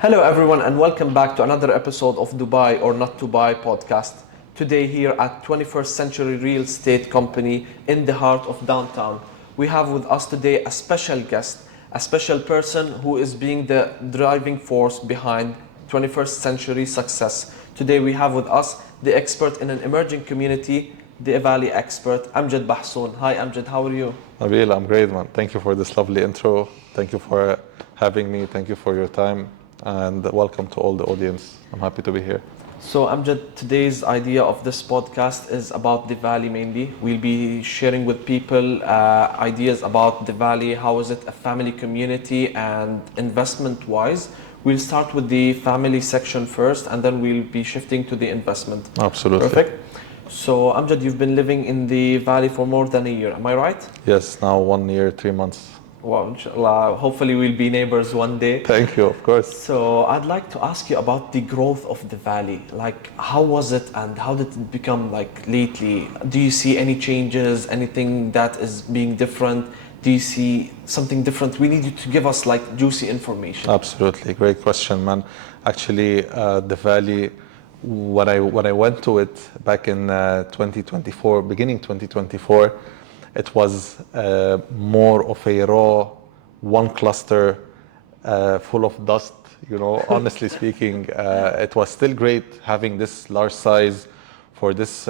Hello, everyone, and welcome back to another episode of Dubai or Not to Buy podcast. Today, here at 21st Century Real Estate Company in the heart of downtown, we have with us today a special guest, a special person who is being the driving force behind 21st century success. Today, we have with us the expert in an emerging community, the Valley expert, Amjad Bahsoon. Hi, Amjad, how are you? Nabil, I'm great, man. Thank you for this lovely intro. Thank you for having me. Thank you for your time. And welcome to all the audience. I'm happy to be here. So Amjad, today's idea of this podcast is about the Valley mainly. We'll be sharing with people ideas about the Valley, how is it a family community and investment-wise. We'll start with the family section first and then we'll be shifting to the investment. Absolutely. Perfect. So Amjad, you've been living in the Valley for more than a year, am I right? Yes, now 1 year, 3 months. Well, inshallah, hopefully we'll be neighbors one day. Thank you, of course. So I'd like to ask you about the growth of the Valley. Like, how was it and how did it become like lately? Do you see any changes, anything that is being different? Do you see something different? We need you to give us like juicy information. Absolutely. Great question, man. Actually, the Valley, when I went to it back in 2024, beginning 2024, it was more of a raw, one cluster, full of dust. Honestly speaking, it was still great having this large size for this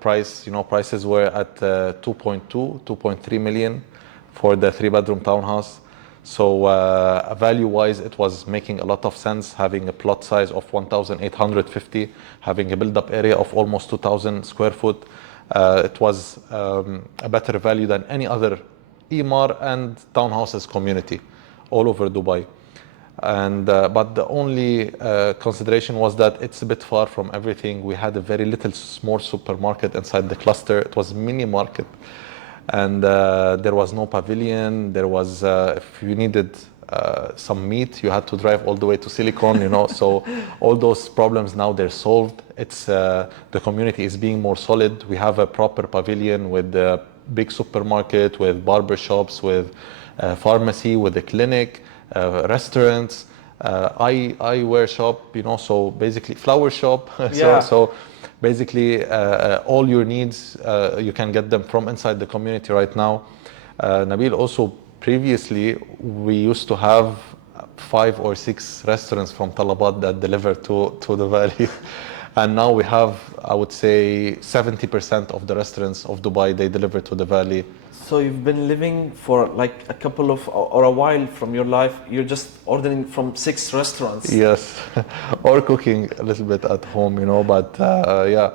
price. Prices were at 2.3 million for the 3-bedroom townhouse. So value-wise, it was making a lot of sense having a plot size of 1,850, having a build-up area of almost 2,000 square foot. It was a better value than any other Emaar and townhouses community all over Dubai. And but the only consideration was that it's a bit far from everything. We had a very little small supermarket inside the cluster. It was a mini market, and there was no pavilion. There was if you needed some meat, you had to drive all the way to Silicon, so all those problems now they're solved. It's the community is being more solid. We have a proper pavilion with a big supermarket, with barber shops, with pharmacy, with a clinic, restaurants, eyewear shop, so basically flower shop. Yeah. So basically all your needs, you can get them from inside the community right now. Nabil, also previously, we used to have 5 or 6 restaurants from Talabat that deliver to the Valley. And now we have, I would say, 70% of the restaurants of Dubai, they deliver to the Valley. So you've been living for like a couple of, or a while from your life, you're just ordering from 6 restaurants. Yes, or cooking a little bit at home, but yeah.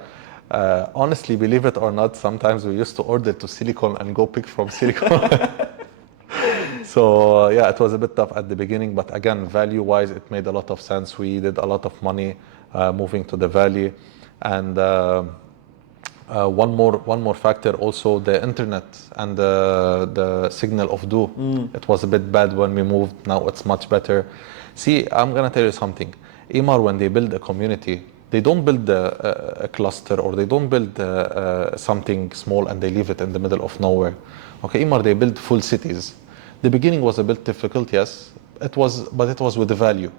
Honestly, believe it or not, sometimes we used to order to Silicon and go pick from Silicon. So yeah, it was a bit tough at the beginning, but again, value-wise, it made a lot of sense. We did a lot of money moving to the Valley, and one more factor also, the internet and the signal of Do. It was a bit bad when we moved. Now it's much better. See, I'm gonna tell you something. Emaar, when they build a community, they don't build a cluster, or they don't build something small and they leave it in the middle of nowhere. Okay, Emaar, they build full cities. The beginning was a bit difficult, yes, but it was with the value.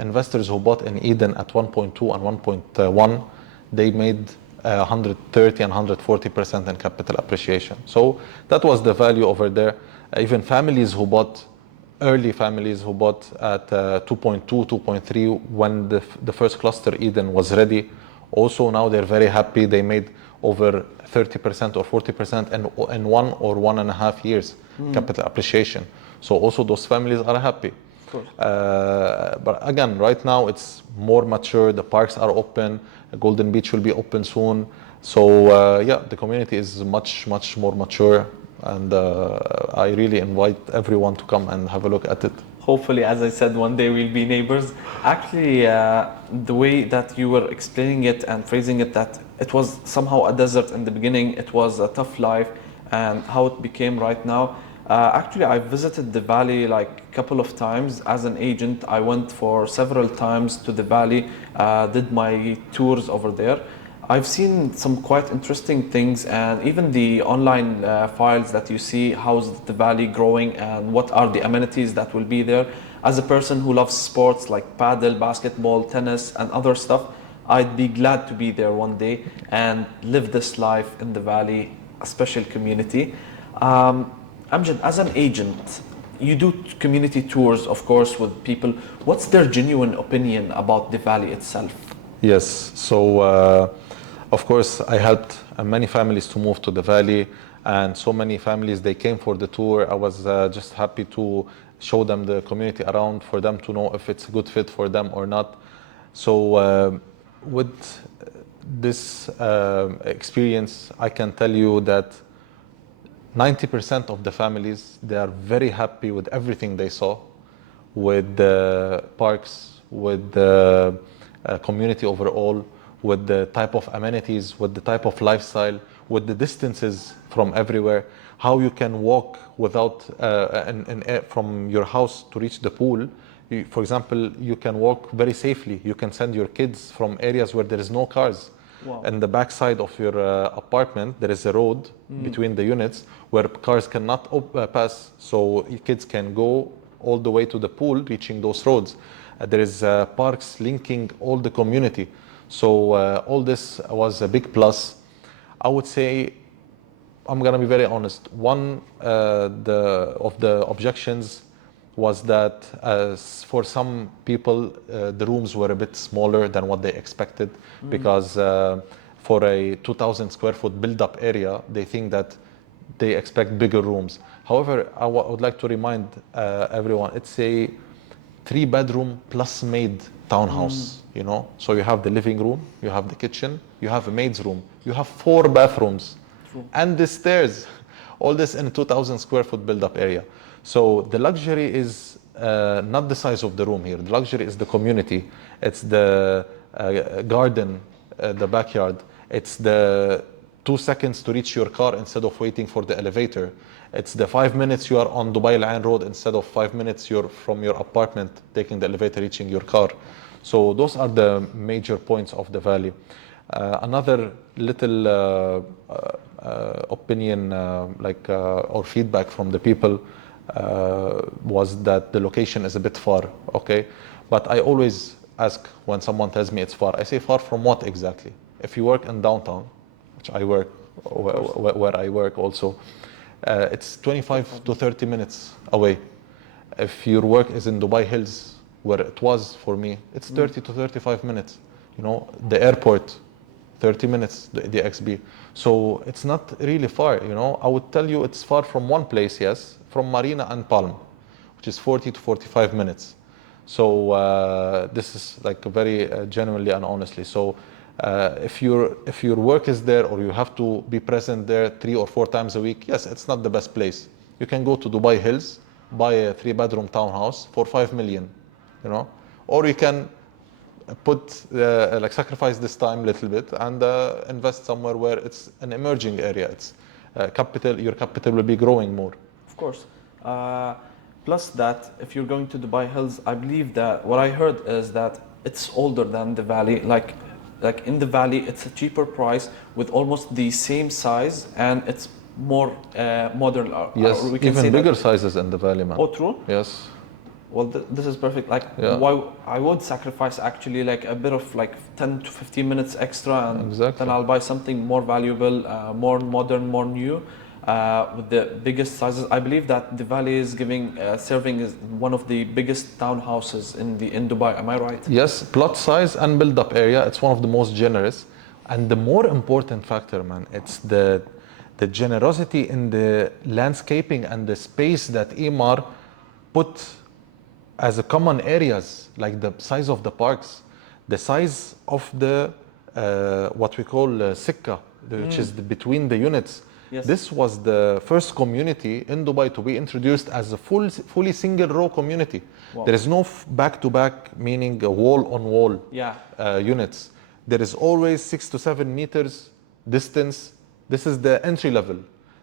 Investors who bought in Eden at 1.2 and 1.1, they made 130 and 140% in capital appreciation. So that was the value over there. Even early families who bought at 2.2, 2.3 when the first cluster Eden was ready, also now they're very happy. They made over 30% or 40% in 1 or 1.5 years capital appreciation. So also those families are happy. Of course. But again, right now it's more mature. The parks are open. Golden Beach will be open soon. So yeah, the community is much more mature, and I really invite everyone to come and have a look at it. Hopefully, as I said, one day we'll be neighbors. Actually, the way that you were explaining it and phrasing it, that it was somehow a desert in the beginning, it was a tough life, and how it became right now. Actually, I visited the Valley like a couple of times as an agent. I went for several times to the Valley, did my tours over there. I've seen some quite interesting things, and even the online files that you see, how's the valley growing and what are the amenities that will be there. as a person who loves sports like paddle, basketball, tennis, and other stuff, I'd be glad to be there one day and live this life in the valley, a special community. Amjad, as an agent, you do community tours, of course, with people. What's their genuine opinion about the valley itself? Yes. So, of course, I helped many families to move to the valley, and so many families they came for the tour. I was just happy to show them the community around for them to know if it's a good fit for them or not. So, with this experience, I can tell you that 90% of the families they are very happy with everything they saw, with the parks, with the community overall, with the type of amenities, with the type of lifestyle, with the distances from everywhere, how you can walk without from your house to reach the pool. For example, you can walk very safely. You can send your kids from areas where there is no cars. Wow. In the backside of your apartment, there is a road between the units where cars cannot pass, so your kids can go all the way to the pool, reaching those roads. There is parks linking all the community. So all this was a big plus. I would say, I'm gonna be very honest. One of the objections was that for some people the rooms were a bit smaller than what they expected, because for a 2,000 square foot build-up area, they think that they expect bigger rooms. However, I would like to remind everyone, it's a 3-bedroom plus maid townhouse, you know. So you have the living room, you have the kitchen, you have a maid's room, you have 4 bathrooms. True. And the stairs. All this in a 2,000 square foot build-up area. So the luxury is not the size of the room here. The luxury is the community. It's the garden, the backyard. It's the 2 seconds to reach your car instead of waiting for the elevator. It's the 5 minutes you are on Dubai Ain Road instead of 5 minutes you're from your apartment taking the elevator, reaching your car. So those are the major points of the valley. Another little opinion or feedback from the people was that the location is a bit far, okay? But I always ask when someone tells me it's far, I say far from what exactly? If you work in downtown, which I work, where I work also, it's 25 to 30 minutes away. If your work is in Dubai Hills, where it was for me, it's 30 to 35 minutes. You know, the airport, 30 minutes, the XB. So it's not really far, you know. I would tell you it's far from one place, yes, from Marina and Palm, which is 40 to 45 minutes. So this is like very genuinely and honestly. So if your work is there or you have to be present there 3 or 4 times a week, yes, it's not the best place. You can go to Dubai Hills, buy a 3-bedroom townhouse for 5 million, you know, or you can put sacrifice this time a little bit and invest somewhere where it's an emerging area. It's your capital will be growing more. Of course. Plus that, if you're going to Dubai Hills, I believe that what I heard is that it's older than the valley. Like in the valley, it's a cheaper price with almost the same size, and it's more modern. Yes, we can even say bigger that. sizes in the valley, man. Oh, true. Yes. Well, this is perfect. Like, Yeah. why I would sacrifice actually like a bit of like 10 to 15 minutes extra, and Exactly. then I'll buy something more valuable, more modern, more new, with the biggest sizes. I believe that the Valley is serving as one of the biggest townhouses in Dubai. Am I right? Yes, plot size and build-up area. It's one of the most generous, and the more important factor, man, it's the generosity in the landscaping and the space that Emaar put as a common areas, like the size of the parks, the size of the what we call sikka, which is between the units. Yes. This was the first community in Dubai to be introduced as a fully single row community. Wow. There is no back-to-back, meaning a wall-on-wall Yeah. units. There is always 6 to 7 meters distance. This is the entry level.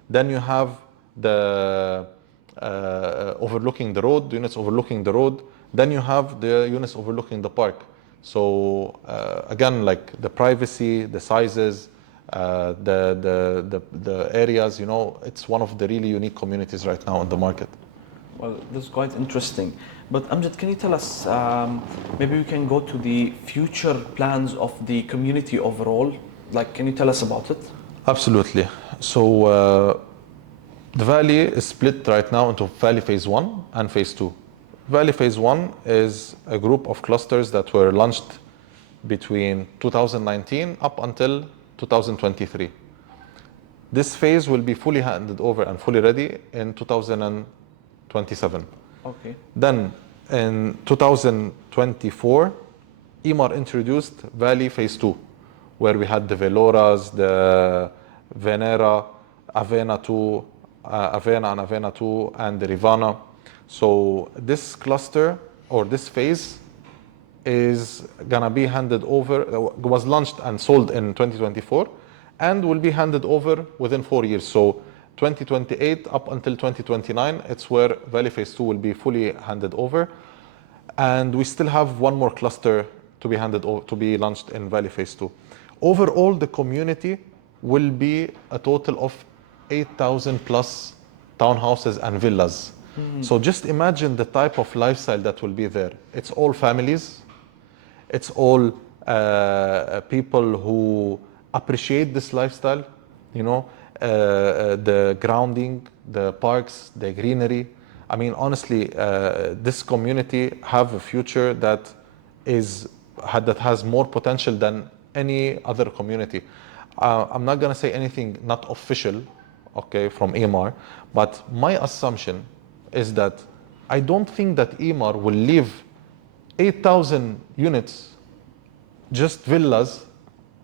Then you have the overlooking the road, units overlooking the road. Then you have the units overlooking the park. So again, like the privacy, the sizes, the areas, you know, it's one of the really unique communities right now in the market. Well, this is quite interesting. But Amjad, can you tell us, maybe we can go to the future plans of the community overall? Like, can you tell us about it? Absolutely. So the valley is split right now into Valley Phase 1 and Phase 2. Valley Phase 1 is a group of clusters that were launched between 2019 up until 2023. This phase will be fully handed over and fully ready in 2027. Okay. Then in 2024, Emaar introduced Valley Phase 2, where we had the Veloras, the Venera, Avena 2, Avena and Avena 2, and the Rivana. So this cluster or this phase is gonna be handed over, was launched and sold in 2024, and will be handed over within 4 years. So 2028 up until 2029, it's where Valley Phase 2 will be fully handed over. And we still have one more cluster to be handed over, to be launched in Valley Phase 2. Overall, the community will be a total of 8,000 plus townhouses and villas. So just imagine the type of lifestyle that will be there. It's all families. It's all people who appreciate this lifestyle, you know, the grounding, the parks, the greenery. I mean, honestly, this community have a future that has more potential than any other community. I'm not gonna say anything not official, okay, from Emaar, but my assumption is that I don't think that Emaar will leave 8,000 units, just villas,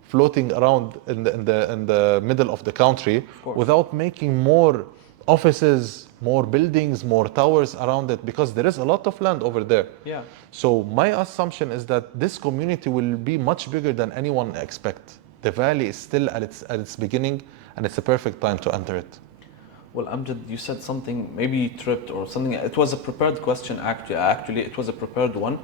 floating around in the middle of the country without making more offices, more buildings, more towers around it, because there is a lot of land over there. Yeah. So my assumption is that this community will be much bigger than anyone expect. The valley is still at its beginning, and it's a perfect time to enter it. Well, Amjad, you said something, maybe you tripped or something. It was a prepared question, actually, it was a prepared one.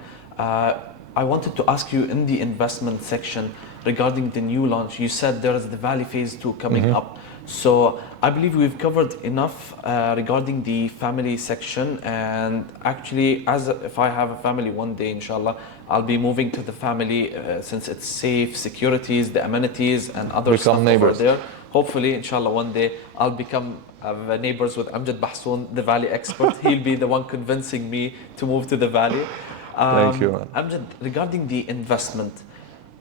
I wanted to ask you in the investment section regarding the new launch. You said there is the Valley Phase 2 coming up. So I believe we've covered enough regarding the family section. And actually, if I have a family one day, inshallah, I'll be moving to the family since it's safe, securities, the amenities, and other stuff over there. Hopefully, inshallah, one day I'll become neighbors with Amjad Bahsoon, the valley expert. He'll be the one convincing me to move to the valley. Thank you, man. Amjad, regarding the investment,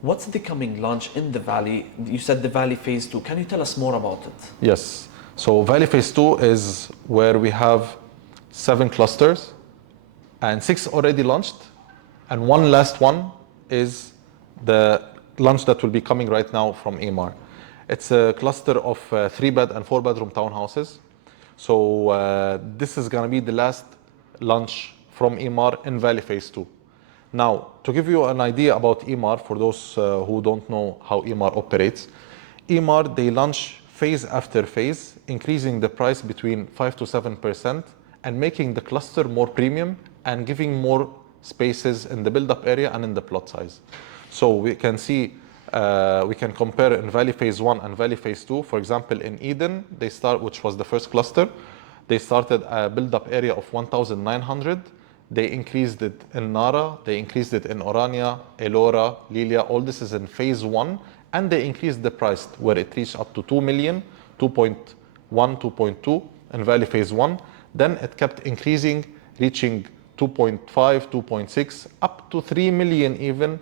what's the coming launch in the valley? You said the Valley Phase 2. Can you tell us more about it? Yes. So Valley Phase 2 is where we have 7 clusters and 6 already launched, and one last one is the launch that will be coming right now from Emaar. It's a cluster of 3-bed and 4-bedroom townhouses. So this is going to be the last launch from Emaar in Valley Phase 2. Now, to give you an idea about Emaar, for those who don't know how Emaar operates, Emaar, they launch phase after phase, increasing the price between 5 to 7% and making the cluster more premium and giving more spaces in the build-up area and in the plot size. So we can see, we can compare in Valley Phase 1 and Valley Phase 2. For example, in Eden, which was the first cluster, they started a build-up area of 1,900. They increased it in Nara, they increased it in Orania, Elora, Lilia. All this is in Phase 1, and they increased the price where it reached up to 2 million, 2.1, 2.2 in Valley Phase 1. Then it kept increasing, reaching 2.5, 2.6, up to 3 million even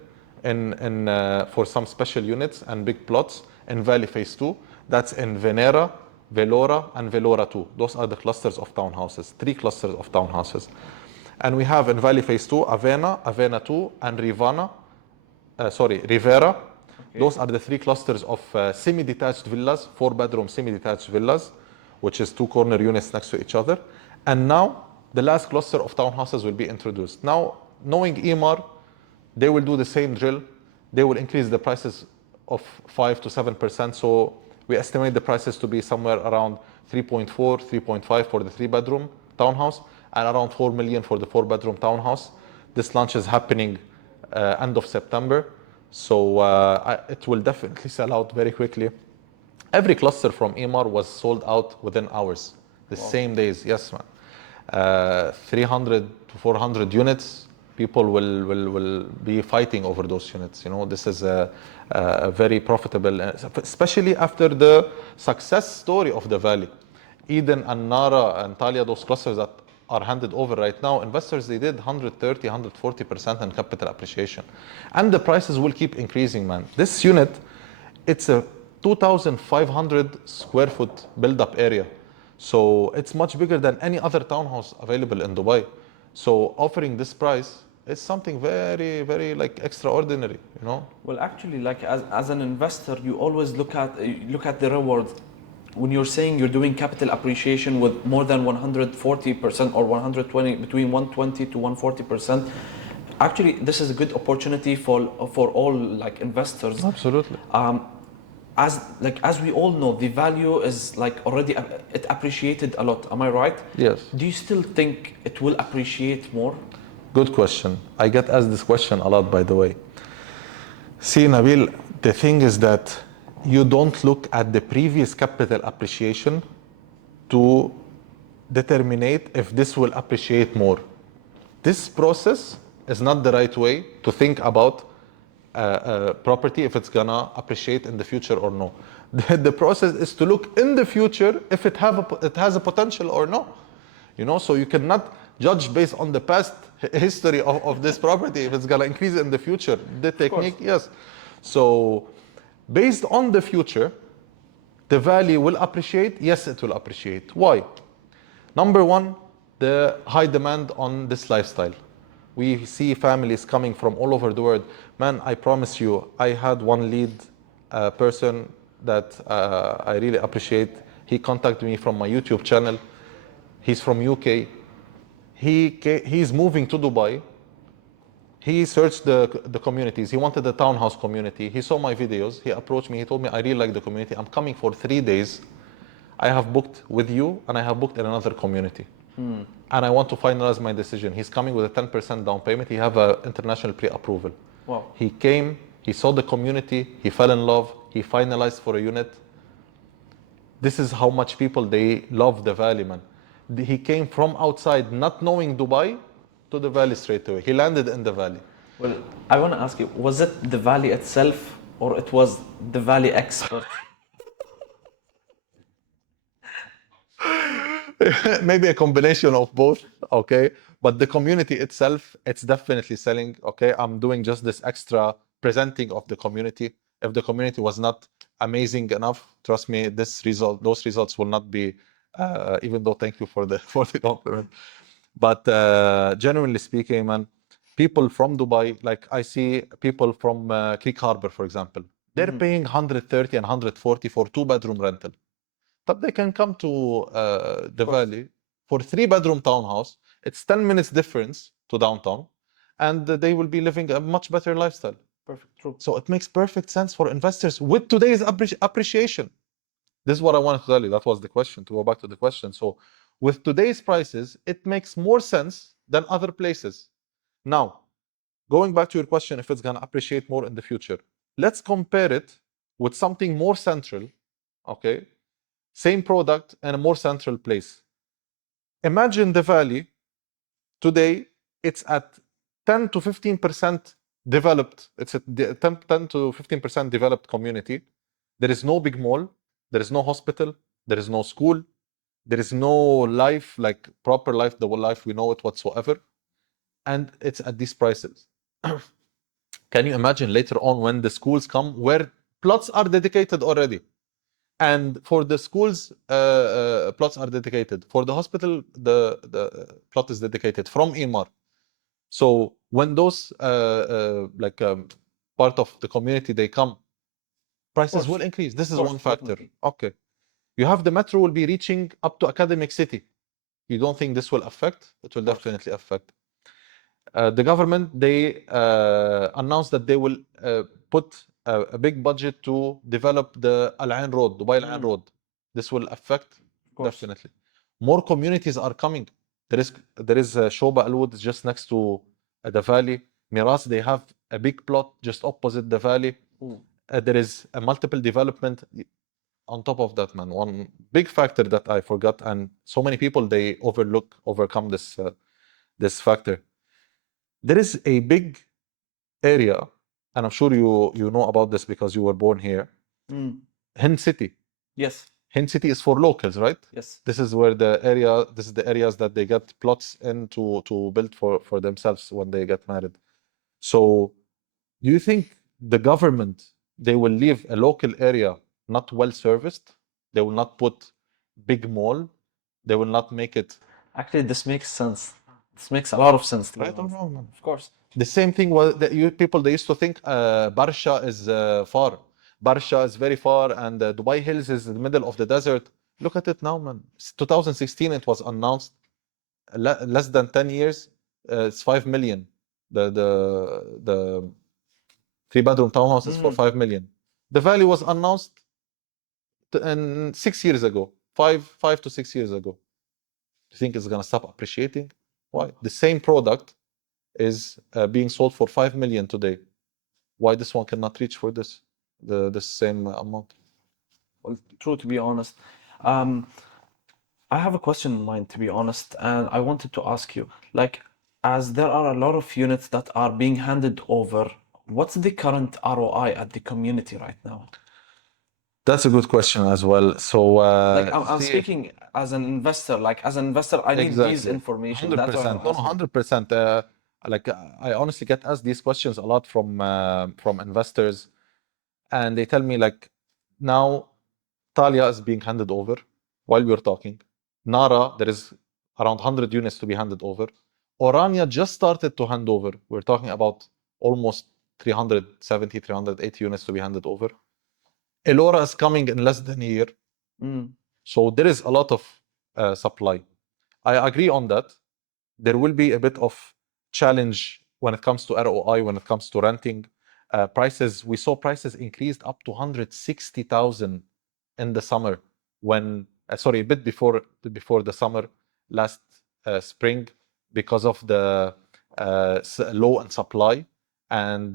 for some special units and big plots in Valley Phase 2. That's in Venera, Velora, and Velora 2. Those are the clusters of townhouses, 3 clusters of townhouses. And we have in Valley Phase 2, Avena, Avena 2, and Rivera. Okay. Those are the 3 clusters of semi-detached villas, 4-bedroom semi-detached villas, which is 2 corner units next to each other. And now the last cluster of townhouses will be introduced. Now, knowing Emaar, they will do the same drill. They will increase the prices of 5 to 7%. So we estimate the prices to be somewhere around 3.4, 3.5 for the 3-bedroom townhouse, and around 4 million for the 4-bedroom townhouse. This launch is happening end of September. So it will definitely sell out very quickly. Every cluster from Emaar was sold out within hours, the same days, yes, man. 300 to 400 units, people will be fighting over those units. You know, this is a very profitable, especially after the success story of the valley. Eden and Nara and Talia, those clusters that are handed over right now, investors, they did 130, 140% in capital appreciation. And the prices will keep increasing, man. This unit, it's a 2,500 square foot build-up area. So it's much bigger than any other townhouse available in Dubai. So offering this price is something very, very like extraordinary, you know? Well, actually, like as an investor, you always look at the rewards. When you're saying you're doing capital appreciation with more than 140% or 120, between 120 to 140%, actually this is a good opportunity for all like investors. Absolutely. As we all know, the value is like already it appreciated a lot. Am I right? Yes. Do you still think it will appreciate more? Good question. I get asked this question a lot, by the way. See, Nabil, the thing is that you don't look at the previous capital appreciation to determine if this will appreciate more. This process is not the right way to think about property, if it's gonna appreciate in the future or no. The process is to look in the future if it has a potential or no. You know, so you cannot judge based on the past history of this property if it's gonna increase in the future. The technique, yes. So based on the future, the value will appreciate. Yes, it will appreciate. Why? Number one, the high demand on this lifestyle. We see families coming from all over the world. Man, I promise you, I had one lead person that I really appreciate. He contacted me from my YouTube channel. He's from UK. He's moving to Dubai. He searched the communities. He wanted a townhouse community. He saw my videos. He approached me. He told me, I really like the community. I'm coming for 3 days. I have booked with you and I have booked in another community. And I want to finalize my decision. He's coming with a 10% down payment. He have an international pre-approval. Wow. He came, he saw the community, he fell in love, he finalized for a unit. This is how much people, they love the valley, man. He came from outside, not knowing Dubai, to the valley straight away. He landed in the valley. Well, I want to ask you, was it the valley itself or it was the valley expert? Maybe a combination of both, okay? But the community itself, it's definitely selling, okay? I'm doing just this extra presenting of the community. If the community was not amazing enough, trust me, those results will not be, even though thank you for the compliment. But generally speaking, man, people from Dubai, like I see people from Creek Harbor, for example, they're paying 130 and 140 for 2-bedroom rental. But they can come to the valley for 3-bedroom townhouse. It's 10 minutes difference to downtown, and they will be living a much better lifestyle. Perfect, true. So it makes perfect sense for investors with today's appreciation. This is what I wanted to tell you. That was the question, to go back to the question. So with today's prices, it makes more sense than other places. Now, going back to your question, if it's going to appreciate more in the future, let's compare it with something more central, okay? Same product in a more central place. Imagine the valley today, it's at 10 to 15% developed. It's a 10 to 15% developed community. There is no big mall, there is no hospital, there is no school, there is no life, like proper life, the life we know it whatsoever. And it's at these prices. Can you imagine later on when the schools come where plots are dedicated already? And for the schools, plots are dedicated. For the hospital, the plot is dedicated from Emaar. So when those part of the community they come, prices will increase. This is one factor. Definitely. Okay, you have the metro will be reaching up to academic city. You don't think this will affect? It will definitely affect. The government, they announced that they will put a big budget to develop the Ain Road, Dubai Ain Road. This will affect definitely. More communities are coming. There is Shoba Al Wood just next to the valley. Miras, they have a big plot just opposite the valley. There is a multiple development. on top of that, man, one big factor that I forgot, and so many people they overcome this factor. There is a big area, and I'm sure you know about this because you were born here. Mm. Hind City. Yes. Hind City is for locals, right? Yes. This is the areas that they get plots in to build for themselves when they get married. So, do you think the government they will leave a local area not well serviced? They will not put big mall. They will not make it. Actually, this makes sense. This makes a lot of sense, to be I don't honest. know, man. Of course. The same thing was that you people they used to think Barsha is far. Barsha is very far, and Dubai Hills is in the middle of the desert. Look at it now, man. 2016 it was announced. Less than 10 years, it's 5 million. The 3 bedroom townhouses for 5 million. The value was announced in 6 years ago, 5 to 6 years ago. Do you think it's gonna stop appreciating? Why? The same product is being sold for 5 million today. Why this one cannot reach for the same amount? Well, true, to be honest. Um, I have a question in mind, to be honest, and I wanted to ask you, like, as there are a lot of units that are being handed over, what's the current ROI at the community right now? That's a good question as well. So Like, I'm see, speaking as an investor. Like, as an investor, I need these exactly, information. hundred That's why I'm percent. No, no, asking. 100%. Like I honestly get asked these questions a lot from investors, and they tell me like now Talia is being handed over while we're talking. Nara, there is around 100 units to be handed over. Orania just started to hand over. We're talking about almost 370, 380 units to be handed over. Elora is coming in less than a year. Mm. So there is a lot of supply. I agree on that. There will be a bit of challenge when it comes to ROI, when it comes to renting. Prices, we saw prices increased up to 160,000 in the summer when, sorry, a bit before the summer last spring because of the low in supply. And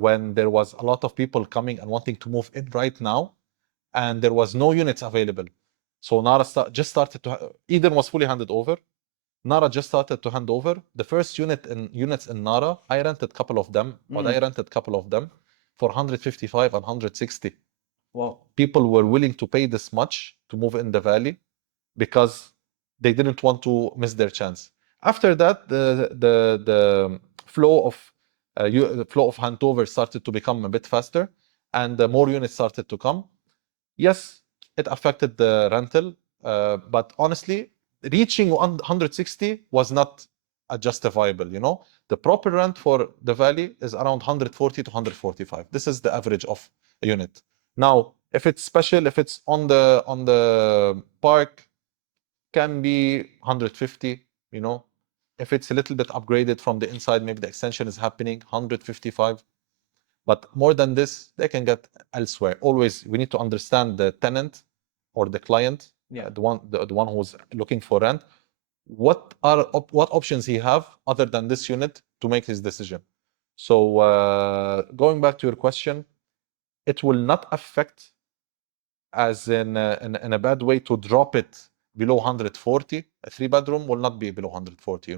when there was a lot of people coming and wanting to move in right now, and there was no units available. So Nara just started to, Eden was fully handed over. Nara just started to hand over. The first units in Nara, I rented a couple of them, but I rented a couple of them for 155 and 160. Wow. People were willing to pay this much to move in the valley because they didn't want to miss their chance. After that, the the flow of handover started to become a bit faster, and more units started to come. Yes, it affected the rental, but honestly, reaching 160 was not justifiable. The proper rent for the valley is around 140 to 145. This is the average of a unit. Now, if it's special, if it's on the park, can be 150. If it's a little bit upgraded from the inside, maybe the extension is happening, 155. But more than this, they can get elsewhere. Always, we need to understand the tenant or the client, Yeah. the one who's looking for rent. What options he have other than this unit to make his decision? So going back to your question, it will not affect as in a bad way to drop it below 140. A 3 bedroom will not be below 140.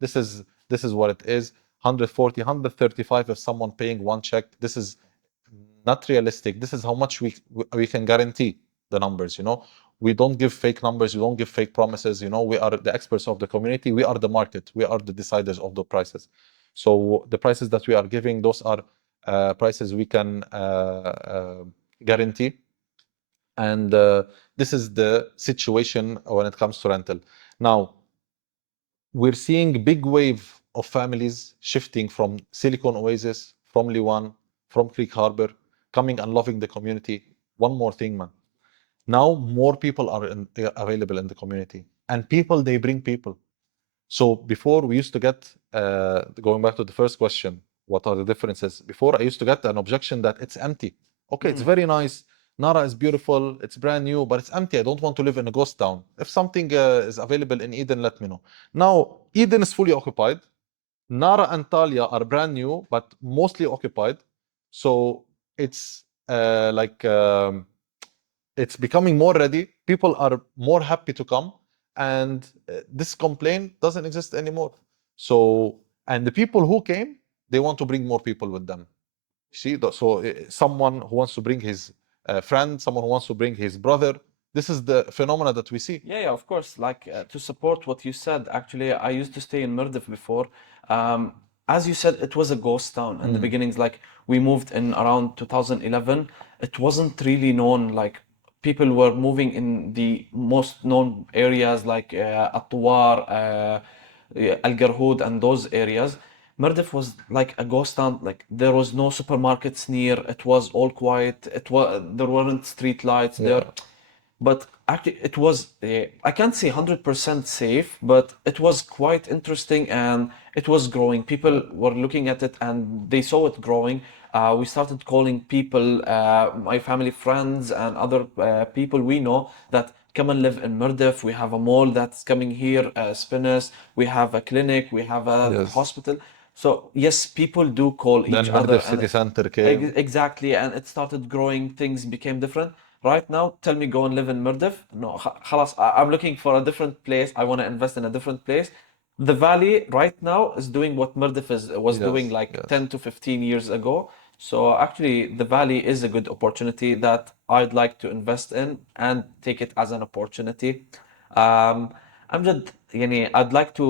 This is what it is. 140, 135 if someone paying one check. This is not realistic. This is how much we can guarantee the numbers. We don't give fake numbers. We don't give fake promises. We are the experts of the community. We are the market. We are the deciders of the prices. So the prices that we are giving, those are prices we can guarantee. And this is the situation when it comes to rental. Now, we're seeing big wave of families shifting from Silicon Oasis, from Liwan, from Creek Harbor, coming and loving the community. One more thing, man. Now more people are available in the community, and people they bring people. So before we used to get, going back to the first question, what are the differences? Before I used to get an objection that it's empty. Okay, it's very nice. Nara is beautiful. It's brand new, but it's empty. I don't want to live in a ghost town. If something is available in Eden, let me know. Now, Eden is fully occupied. Nara and Talia are brand new, but mostly occupied. So it's it's becoming more ready. People are more happy to come, and this complaint doesn't exist anymore. So, and the people who came, they want to bring more people with them. See, so someone who wants to bring his friend, someone who wants to bring his brother. This is the phenomena that we see. Yeah, yeah, of course. Like to support what you said, actually, I used to stay in Mirdif before. As you said, it was a ghost town in the beginnings. Like we moved in around 2011. It wasn't really known. Like people were moving in the most known areas like Atwar, Al Garhoud, and those areas. Mirdif was like a ghost town. Like there was no supermarkets near. It was all quiet. It was there weren't street lights there, Yeah. but actually it was I can't say 100% safe, but it was quite interesting and it was growing. People were looking at it and they saw it growing. We started calling people, my family, friends, and other people we know that come and live in Mirdif. We have a mall that's coming here, Spinners. We have a clinic. We have a Yes. hospital. So yes, people do call Then each other, Mirdif and city center came. Exactly, and it started growing. Things became different. Right now, tell me go and live in Mirdif. No, خلاص, I'm looking for a different place. I want to invest in a different place. The valley right now is doing what Mirdif was doing Yes. like Yes. 10 to 15 years ago. So actually, the valley is a good opportunity that I'd like to invest in and take it as an opportunity. Um, Amjad, يعني, I'd like to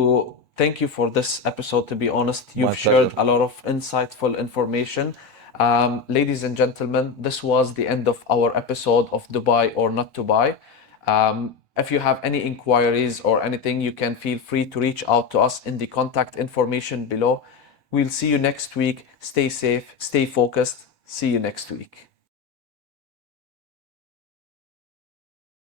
thank you for this episode. To be honest, My you've shared pleasure. a lot of insightful information. Ladies and gentlemen, this was the end of our episode of Dubai or Not to Buy. If you have any inquiries or anything, you can feel free to reach out to us in the contact information below. We'll see you next week. Stay safe, stay focused. See you next week.